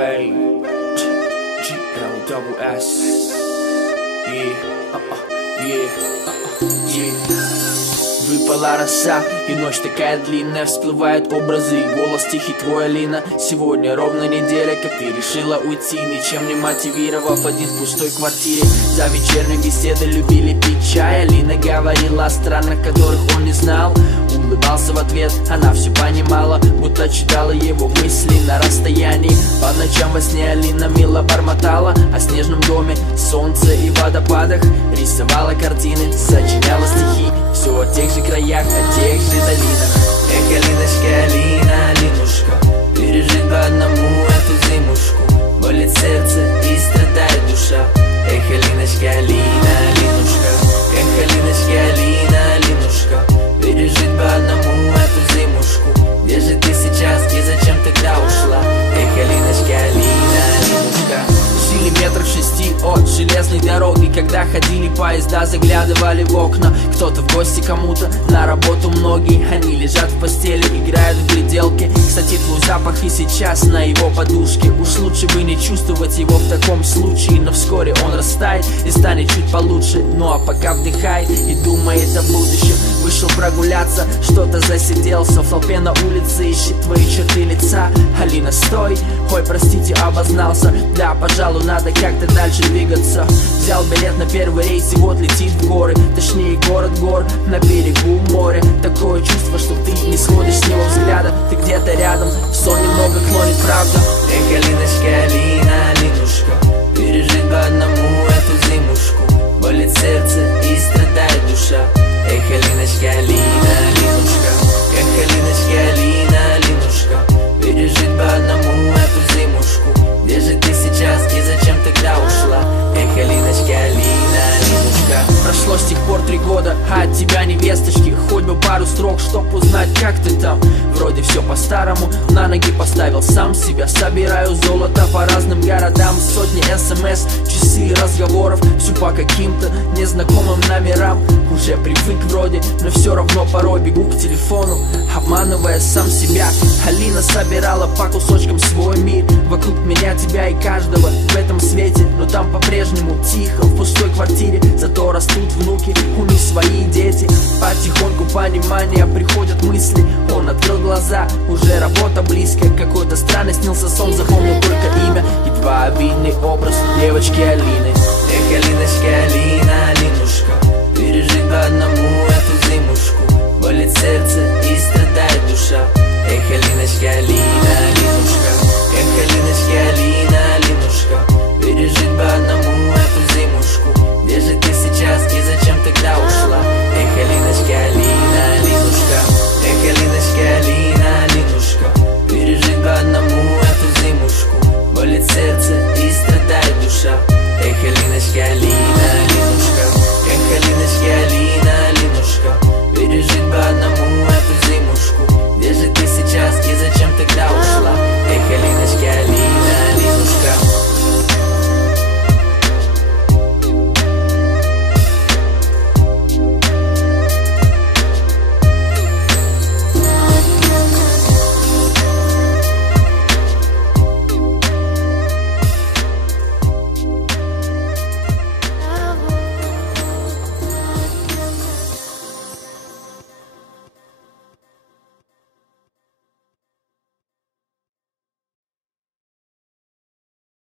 Ray GLSS. Выпала роса, и ночь такая длинная, всплывают образы и голос тихий твой, Алина. Сегодня ровно неделя, как ты решила уйти, ничем не мотивировав, один в пустой квартире. За вечерней беседой любили пить чай. Алина говорила о странах, которых он не знал. Улыбался в ответ, она все понимала, будто читала его мысли на расстоянии. По ночам во сне Алина мило бормотала о снежном доме, солнце и водопадах. Рисовала картины, сочиняла стихи, все о тех же краях, о тех же долинах. Эх, Алиночка, Алина, Алинушка, пережить по одному эту зимушку. Болит сердце и страдает душа. Эх, Алиночка, Алина, Алинушка, эх, Алиночка, Алина, Алинушка, пережить по одному эту зимушку. Где же ты сейчас и зачем тогда ушла? Эх, Алиночка, Алина, Алинушка. Жили метрах 6 от железной дороги, когда ходили поезда, заглядывали в окна. Кто-то в гости кому-то, на работу многие. Они лежат в постели, играют в гляделки. Кстати, твой запах и сейчас на его подушке. Уж лучше бы не чувствовать его в таком случае. Но вскоре он растает и станет чуть получше. Ну а пока вдыхай и думает о будущем. Вышел прогуляться, что-то засиделся. В толпе на улице ищет твои черты лица. Алина, стой, ой, простите, обознался. Да, пожалуй, надо как-то дальше двигаться. Взял билет на первый рейс и вот летит в горы. Точнее, город гор на берегу моря. Такое чувство, что ты не сходишь с него взгляда. Ты где-то рядом, в сон немного клонит, правда. Эх, Алиночка, Алина, Алинушка, пережить по одному эту зимушку. Болит сердце и страдает душа. Эх, Алиночка, Алина, Алинушка, эх, Алиночка, Алина, Алинушка, пережить по одному эту зимушку. Где же ты сейчас и зачем тогда ушла? Эх, Алиночка, Алина, Алинушка. Прошло с тех пор 3 года, а от тебя не весточки. Хоть бы пару строк, чтоб узнать, как ты там. Вроде все по-старому, на ноги поставил сам себя. Собираю золото по разным городам. Сотни смс, часы разговоров. Все по каким-то незнакомым номерам. Уже привык вроде, но все равно порой бегу к телефону, обманывая сам себя. Алина собирала по кусочкам свой мир. Вокруг меня, тебя и каждого в этом свете. Но там по-прежнему тихо, в пустой квартире. Зато растут внуки, у них свои дети. Потихоньку понимания приходят мысли. Он открыл глаза, уже работа близкая. Какой-то странный снился сон, запомнил только имя. Едва видный образ девочки Алины. Эх, Алиночка, Алина, Алина,